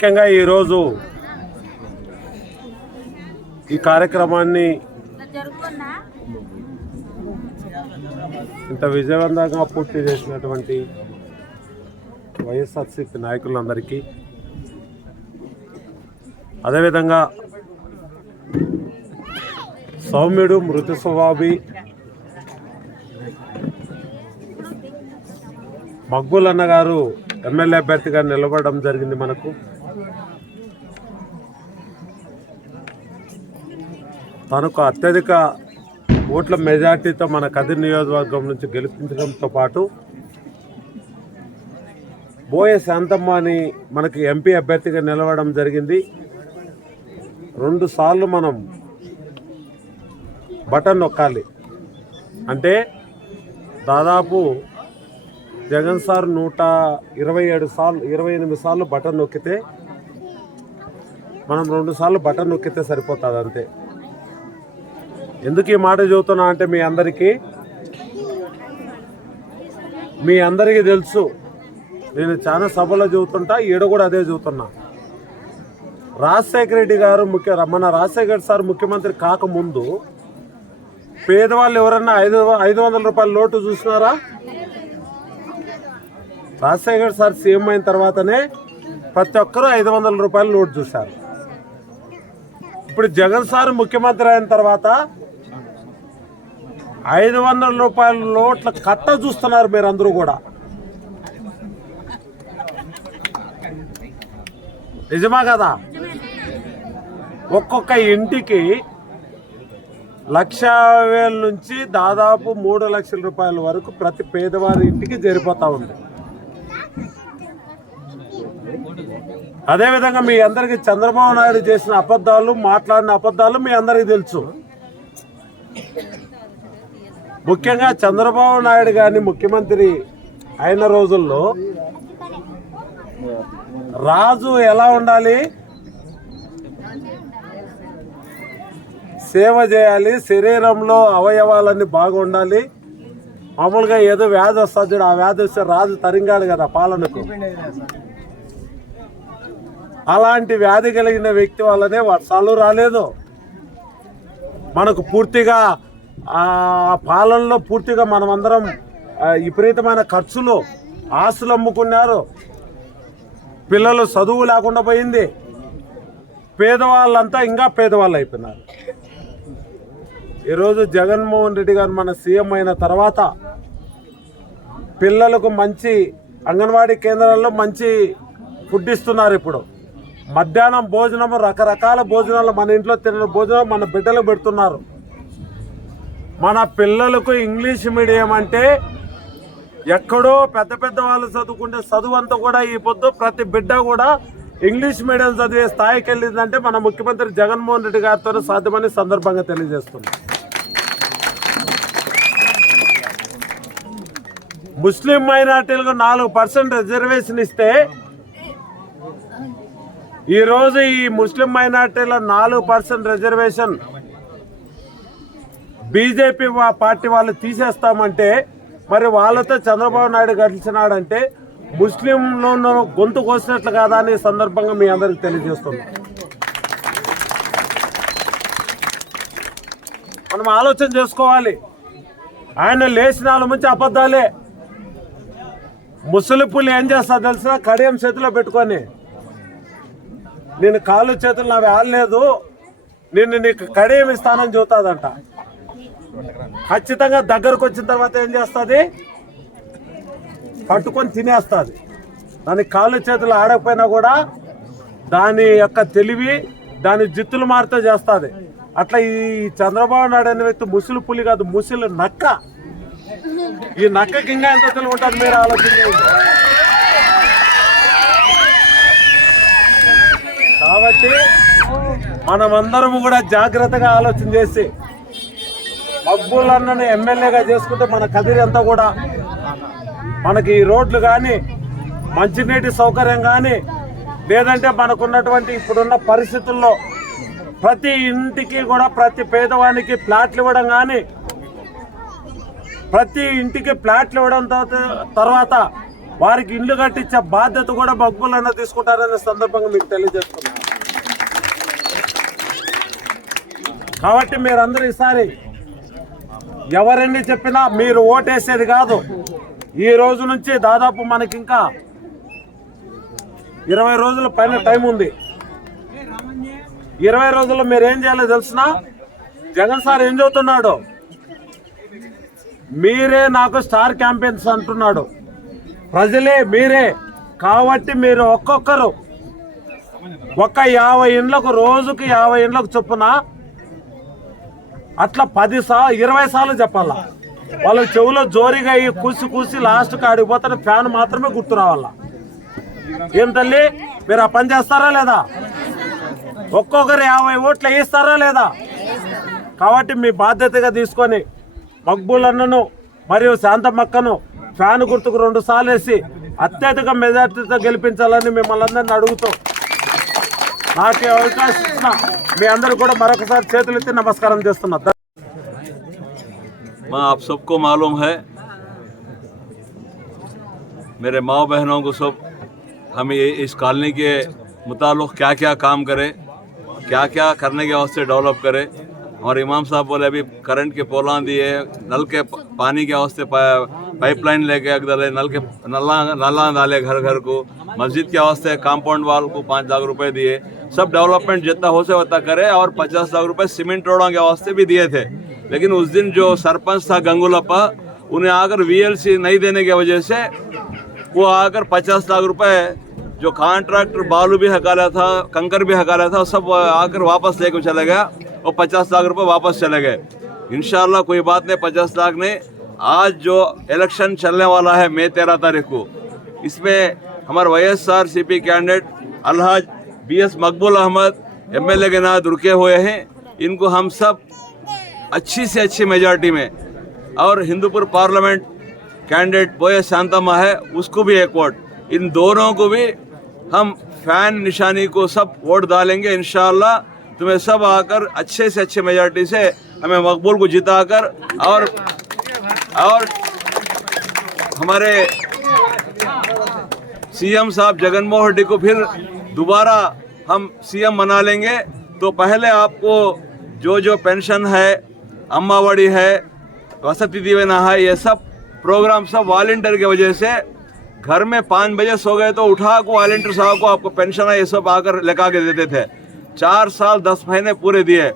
ముఖ్యంగా ఈరోజు ఈ కార్యక్రమాన్ని ఇంత విజయవంతంగా పూర్తి చేసినటువంటి వైఎస్ఆర్సీపీ నాయకులందరికీ. అదేవిధంగా సౌమ్యుడు మృతి స్వభావి మగ్గులన్న గారు ఎమ్మెల్యే అభ్యర్థిగా నిలబడడం జరిగింది మనకు. తనకు అత్యధిక ఓట్ల మెజార్టీతో మన కదిరి నియోజకవర్గం నుంచి గెలిపించడంతో పాటు బోయే శాంతమ్మ అని మనకి ఎంపీ అభ్యర్థిగా నిలవడం జరిగింది. రెండు సార్లు మనం బటన్ నొక్కాలి. అంటే దాదాపు జగన్ సార్ నూట ఇరవై ఏడు సార్లు ఇరవై ఎనిమిది సార్లు బటన్ నొక్కితే మనం రెండు సార్లు బటన్ నొక్కితే సరిపోతుంది అంతే ఎందుకు ఈ మాట చెబుతున్నా అంటే మీ అందరికీ మీ అందరికీ తెలుసు. నేను చాలా సభలో చెబుతుంటా ఈడ కూడా అదే చెబుతున్నా. రాజశేఖర రెడ్డి గారు ముఖ్య మన రాజశేఖర సార్ ముఖ్యమంత్రి కాకముందు పేదవాళ్ళు ఎవరన్నా ఐదు ఐదు వందల రూపాయల లోటు చూసినారా? రాజశేఖర్ సార్ సీఎం అయిన తర్వాతనే ప్రతి ఒక్కరూ ఐదు వందల రూపాయల లోటు చూశారు. ఇప్పుడు జగన్ సార్ ముఖ్యమంత్రి అయిన తర్వాత ఐదు వందల రూపాయల నోట్ల కట్ట చూస్తున్నారు మీరు అందరూ కూడా. నిజమా కదా? ఒక్కొక్క ఇంటికి లక్ష వేల నుంచి దాదాపు మూడు లక్షల రూపాయల వరకు ప్రతి పేదవారి ఇంటికి జరిపోతూ ఉంది. అదేవిధంగా మీ అందరికీ చంద్రబాబు నాయుడు చేసిన అబద్ధాలు మాట్లాడిన అబద్ధాలు మీ అందరికీ తెలుసు. ముఖ్యంగా చంద్రబాబు నాయుడు గారిని ముఖ్యమంత్రి అయిన రోజుల్లో రాజు ఎలా ఉండాలి? సేవ చేయాలి శరీరంలో అవయవాలన్నీ బాగుండాలి. మామూలుగా ఏదో వ్యాధి వస్తుంది చూడు, ఆ వ్యాధి వస్తే రాజు తరింగాడు కదా పాలనకు. అలాంటి వ్యాధి కలిగిన వ్యక్తి వల్లనే వర్షాలు రాలేదు. మనకు పూర్తిగా ఆ పాలనలో పూర్తిగా మనమందరం విపరీతమైన ఖర్చులు ఆస్తులు అమ్ముకున్నారు. పిల్లలు చదువు లేకుండా పోయింది. పేదవాళ్ళంతా ఇంకా పేదవాళ్ళు అయిపోయినారు. ఈరోజు జగన్మోహన్ రెడ్డి గారు మన సీఎం అయిన తర్వాత పిల్లలకు మంచి అంగన్వాడీ కేంద్రాల్లో మంచి ఫుడ్ ఇస్తున్నారు ఇప్పుడు. మధ్యాహ్నం భోజనం రకరకాల భోజనాలు మన ఇంట్లో తిన భోజనం మన బిడ్డలకు పెడుతున్నారు. మన పిల్లలకు ఇంగ్లీష్ మీడియం అంటే ఎక్కడో పెద్ద పెద్ద వాళ్ళు చదువుకుంటే చదువు అంతా కూడా ఈ పొద్దు ప్రతి బిడ్డ కూడా ఇంగ్లీష్ మీడియం చదివే స్థాయికి వెళ్ళిందంటే మన ముఖ్యమంత్రి జగన్మోహన్ రెడ్డి గారితో సాధ్యమని సందర్భంగా తెలియజేస్తున్నాం. ముస్లిం మైనార్టీలకు నాలుగు పర్సెంట్ రిజర్వేషన్ ఇస్తే ఈరోజు ఈ ముస్లిం మైనార్టీల నాలుగు పర్సెంట్ రిజర్వేషన్ బీజేపీ వా- పార్టీ వాళ్ళు తీసేస్తామంటే మరి వాళ్ళతో చంద్రబాబు నాయుడు కలిసినాడంటే ముస్లింలను గొంతు కోసినట్లు కాదా అని సందర్భంగా మీ అందరికి తెలియజేస్తున్నాం. మనం ఆలోచన చేసుకోవాలి. ఆయన లేచిన నుంచి అబద్ధాలే. ముసలి పులి ఏం చేస్తా తెలిసిన కడియం చేతిలో పెట్టుకొని. నేను కాళ్ళు చేతులు నావి ఆడలేదు. నిన్ను నీకు కడియం ఇస్తానని చూతాదంట. ఖచ్చితంగా దగ్గరకు వచ్చిన తర్వాత ఏం చేస్తుంది? పట్టుకొని తినేస్తుంది. దాని కాళ్ళు చేతులు ఆడకపోయినా కూడా దాని యొక్క తెలివి దాని జిత్తులు మారితే చేస్తుంది. అట్లా ఈ చంద్రబాబు నాయుడు అనే వ్యక్తి ముసలి పులి కాదు ముసలి నక్క. ఈ నక్కకి ఇంకా ఎంత తెలివి ఉంటుంది మీరు ఆలోచించండి. కాబట్టి మనమందరం కూడా జాగ్రత్తగా ఆలోచన చేసి మబ్బులన్నను ఎమ్మెల్యేగా చేసుకుంటే మన కదిరి అంతా కూడా మనకి ఈ రోడ్లు కానీ మంచినీటి సౌకర్యం కానీ లేదంటే మనకున్నటువంటి ఇప్పుడున్న పరిస్థితుల్లో ప్రతి ఇంటికి కూడా ప్రతి పేదవానికి ప్లాట్లు ఇవ్వడం కానీ ప్రతి ఇంటికి ప్లాట్లు ఇవ్వడం తర్వాత- తర్వాత వారికి ఇల్లు కట్టించే బాధ్యత కూడా బగ్గులన్న తీసుకుంటారనే సందర్భంగా మీకు తెలియజేస్తున్నాను. కాబట్టి మీరందరూ ఈసారి ఎవరెన్ని చెప్పినా మీరు ఓటేసేది కాదు. ఈ రోజు నుంచి దాదాపు మనకి ఇంకా ఇరవై రోజుల పైన టైం ఉంది. ఇరవై రోజుల్లో మీరు ఏం చేయాలో తెలిసిన? జగన్ సార్ ఏం చదువుతున్నాడు? మీరే నాకు స్టార్ క్యాంపెయిన్స్ అంటున్నాడు. ప్రజలే మీరే. కాబట్టి మీరు ఒక్కొక్కరు ఒక్క యాభై ఇండ్లకు రోజుకి యాభై ఇండ్లకు చొప్పున అట్లా పది సార్లు ఇరవై సార్లు చెప్పాలా. వాళ్ళ చెవులో జోరిగా అయ్యి కూసి కూసి లాస్ట్కి ఆడిపోతారు ఫ్యాన్ మాత్రమే గుర్తు రావాలా. ఏం తల్లి మీరు ఆ పని చేస్తారా లేదా? ఒక్కొక్కరు యాభై ఓట్లు వేయిస్తారా లేదా? కాబట్టి మీ బాధ్యతగా తీసుకొని మక్బూలన్నను మరియు శాంతమ్మక్కను ఫ్యాన్ గుర్తుకు రెండు సార్లు వేసి అత్యధిక మెజార్టీతో గెలిపించాలని మిమ్మల్ని అందరిని అడుగుతూ నాకు అవకాశం ఇచ్చిన మీ అందరూ కూడా మరొకసారి చేతులెత్తి నమస్కారం చేస్తున్నా माँ आप सबको मालूम है मेरे माँ बहनों को सब हम ये इस कॉलोनी के मुताबिक क्या क्या काम करें क्या क्या करने के वास्ते डेवलप करें और इमाम साहब बोले अभी करंट के पोलां दिए नल के प- पानी के वास्ते पाइपलाइन लेके अग डाले नल के नल्ला नल्ला डाले घर घर को मस्जिद के वास्ते कंपाउंड वाल को पाँच लाख रुपए दिए सब डेवलपमेंट जितना हो सके उतना करे और पचास लाख रुपए सीमेंट रोडों के वास्ते भी दिए थे। लेकिन उस दिन जो सरपंच था गंगुलप्पा, उन्हें आकर वीएलसी नहीं देने की वजह से वो आकर पचास लाख रुपए जो कॉन्ट्रैक्टर बालू भी हका हकाला था, कंकर भी हका हकाला था, सब आकर वापस लेकर चले गया और पचास लाख रुपए वापस चले गए। इंशाल्लाह कोई बात नहीं, पचास लाख नहीं। आज जो इलेक्शन चलने वाला है, मई तेरह तारीख को, इसमें हमारे Y S R C P candidate Alhaj B S Maqbool Ahmed M L A के नाथ रुके हुए हैं। इनको हम सब अच्छी से अच्छी मेजॉरिटी में, और हिंदूपुर पार्लियामेंट कैंडिडेट बोए शांतमा है, उसको भी एक वोट। इन दोनों को भी हम फ़ैन निशानी को सब वोट डालेंगे, इंशाल्लाह। तुम्हें सब आकर अच्छे से अच्छे मेजॉरिटी से हमें मकबूल को जिताकर, और और हमारे सीएम साहब जगनमोहन रेड्डी को फिर दोबारा हम सीएम बना लेंगे। तो पहले आपको जो जो पेंशन है अम्मावड़ी है वसती दीवेना है ये सब प्रोग्राम सब वॉल्टियर की वजह से घर में पाँच बजे सो गए तो उठा को वॉल्टियर साहब को आपको पेंशन है ये सब आकर लेका के देते थे। चार साल दस महीने पूरे दिए।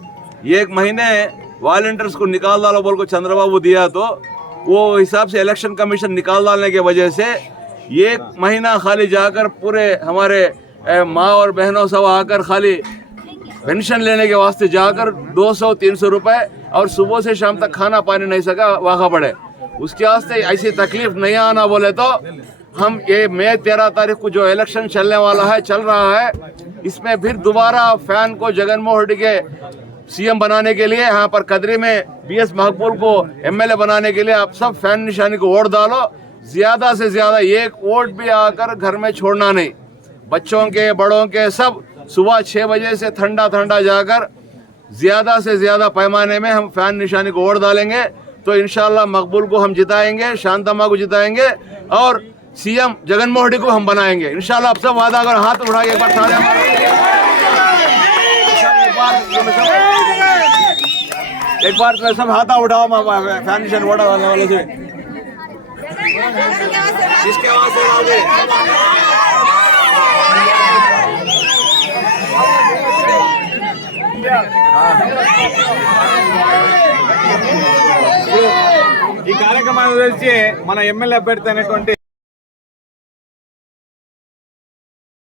एक महीने वॉल्टियर्स को निकाल डालो बोल को चंद्रबाबू दिया तो वो हिसाब से इलेक्शन कमीशन निकाल डालने की वजह से एक महीना खाली जाकर पूरे हमारे माँ और बहनों सब आकर खाली पेंशन लेने के वास्ते जाकर 200-300 रुपए और सुबह से शाम तक खाना पानी नहीं सका वाखा पड़े। उसके वास्ते ऐसी तकलीफ़ नहीं आना बोले तो हम ये मई तेरह तारीख को जो इलेक्शन चलने वाला है, चल रहा है, इसमें फिर दोबारा फ़ैन को जगनमोहन रेड्डी के सीएम बनाने के लिए, यहाँ पर कदरी में बी एस को एमएलए बनाने के लिए आप सब फ़ैन निशानी को वोट डालो। ज़्यादा से ज़्यादा एक वोट भी आकर घर में छोड़ना नहीं। बच्चों के, बड़ों के, सब सुबह छः बजे से ठंडा ठंडा जाकर ज़्यादा से ज़्यादा पैमाने में हम फ़ैन निशानी को ओढ़ डालेंगे। तो इंशाल्लाह मकबूल को हम जिताएँगे शांतमा को जिताएँगे और सीएम जगनमोहन रेड्डी को हम बनाएँगे। इंशाल्लाह आप सब वादा अगर हाथ उठाइए, एक बार सारे एक बार तो सब हाथा उठाओ फ़ैन निशान वाले से। किसके आवाज़ ఈ కార్యక్రమాన్ని గురించి మన ఎమ్మెల్యే అభ్యర్థి అనేటువంటి